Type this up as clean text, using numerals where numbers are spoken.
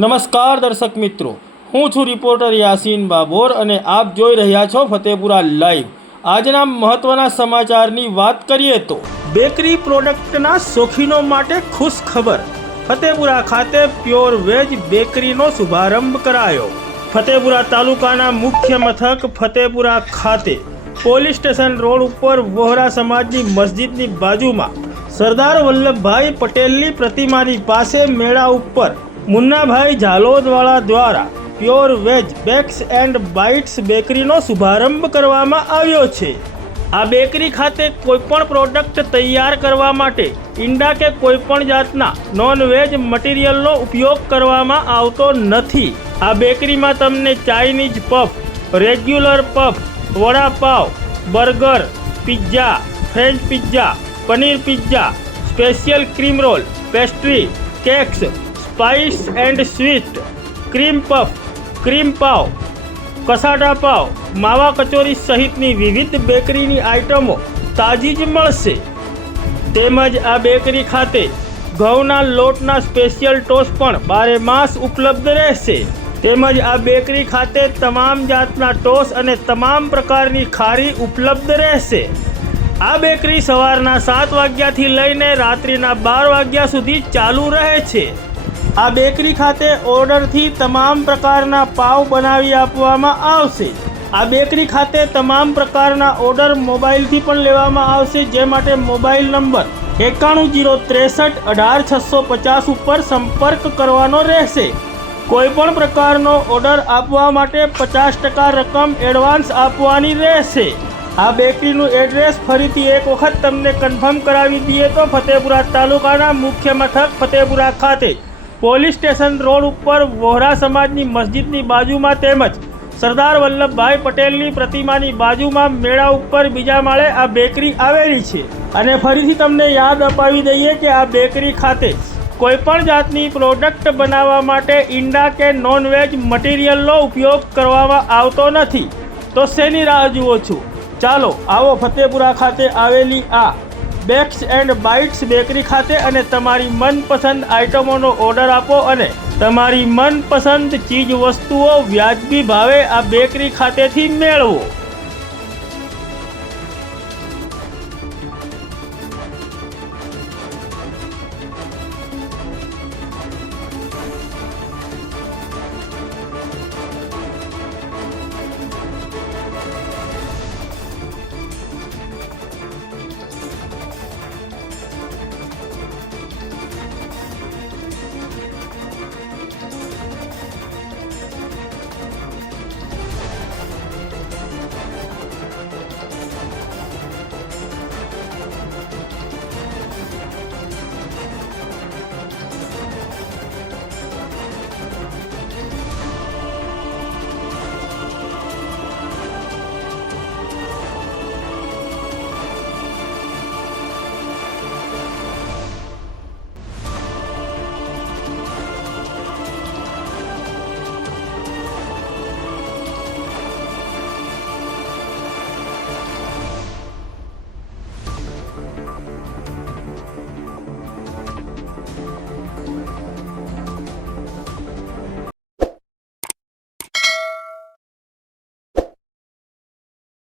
નમસ્કાર દર્શક મિત્રો, હું છું રિપોર્ટર યાસીન બાબોર અને આપ જોઈ રહ્યા છો ફતેપુરા લાઈવ। આજના મહત્વના સમાચારની વાત કરીએ તો બેકરી પ્રોડક્ટના શોખીનો માટે ખુશ ખબર। ફતેપુરા ખાતે પ્યોર વેજ બેકરીનો શુભારંભ કરાયો। ફતેપુરા તાલુકાના મુખ્ય મથક ફતેપુરા ખાતે પોલીસ સ્ટેશન રોડ ઉપર વોહરા સમાજની મસ્જિદની બાજુમાં સરદાર વલ્લભભાઈ પટેલની પ્રતિમાની પાસે મેળા ઉપર મુન્નાભાઈ ઝાલોદવાળા દ્વારા pure veg bakes and bites બેકરીનો શુભારંભ કરવામાં આવ્યો છે। આ બેકરી ખાતે કોઈપણ પ્રોડક્ટ તૈયાર કરવા માટે ઈંડા કે કોઈપણ જાતના નોન વેજ મટીરિયલનો ઉપયોગ કરવામાં આવતો નથી। આ બેકરીમાં તમને Chinese puff, regular puff, vada pav, burger, pizza, French pizza, paneer pizza, special cream roll, pastry, cakes, spice and sweet, cream puff, cream pav, cassata pav, mawa kachori સહિતની વિવિધ બેકરીની આઇટમો તાજી જ મળશે। તેમજ આ બેકરી ખાતે ઘઉંના લોટના સ્પેશિયલ ટોસ્ટ પણ 12 માસ ઉપલબ્ધ રહેશે। તેમજ આ બેકરી ખાતે તમામ જાતના ટોસ્ટ અને તમામ પ્રકારની ખારી ઉપલબ્ધ રહેશે। આ બેકરી સવારના 7 વાગ્યાથી લઈને રાત્રિના 12 વાગ્યા સુધી ચાલુ રહે છે। આ બેકરી ખાતે ઓર્ડરથી તમામ પ્રકારના પાવ બનાવી આપવામાં આવશે। આ બેકરી ખાતે તમામ પ્રકારના ઓર્ડર મોબાઈલથી પણ લેવામાં આવશે, જે માટે મોબાઈલ નંબર 91 063 18 650 ઉપર સંપર્ક કરવાનો રહેશે। કોઈપણ પ્રકારનો ઓર્ડર આપવા માટે 50% રકમ એડવાન્સ આપવાની રહેશે। આ બેકરીનું એડ્રેસ ફરીથી એક વખત તમને કન્ફર્મ કરાવી દઈએ તો ફતેપુરા તાલુકાના મુખ્ય મથક ફતેપુરા ખાતે પોલીસ સ્ટેશન રોડ ઉપર વોહરા સમાજની મસ્જિદની બાજુમાં તેમજ સરદાર વલ્લભભાઈ પટેલની પ્રતિમાની બાજુમાં મેળા ઉપર બીજા માળે આ બેકરી આવેલી છે। અને ફરીથી તમને યાદ અપાવી દઈએ કે આ બેકરી ખાતે કોઈપણ જાતની પ્રોડક્ટ બનાવવા માટે ઈંડા કે નોનવેજ મટીરિયલનો ઉપયોગ કરવામાં આવતો નથી। તો શેની રાહ જુઓ છો? ચાલો આવો ફતેપુરા ખાતે આવેલી આ બેક્સ એન્ડ બાઇટ્સ બેકરી ખાતે અને તમારી મનપસંદ આઇટમોનો ઓર્ડર આપો અને તમારી મનપસંદ ચીજ વસ્તુઓ વ્યાજબી ભાવે આ બેકરી ખાતેથી મેળવો।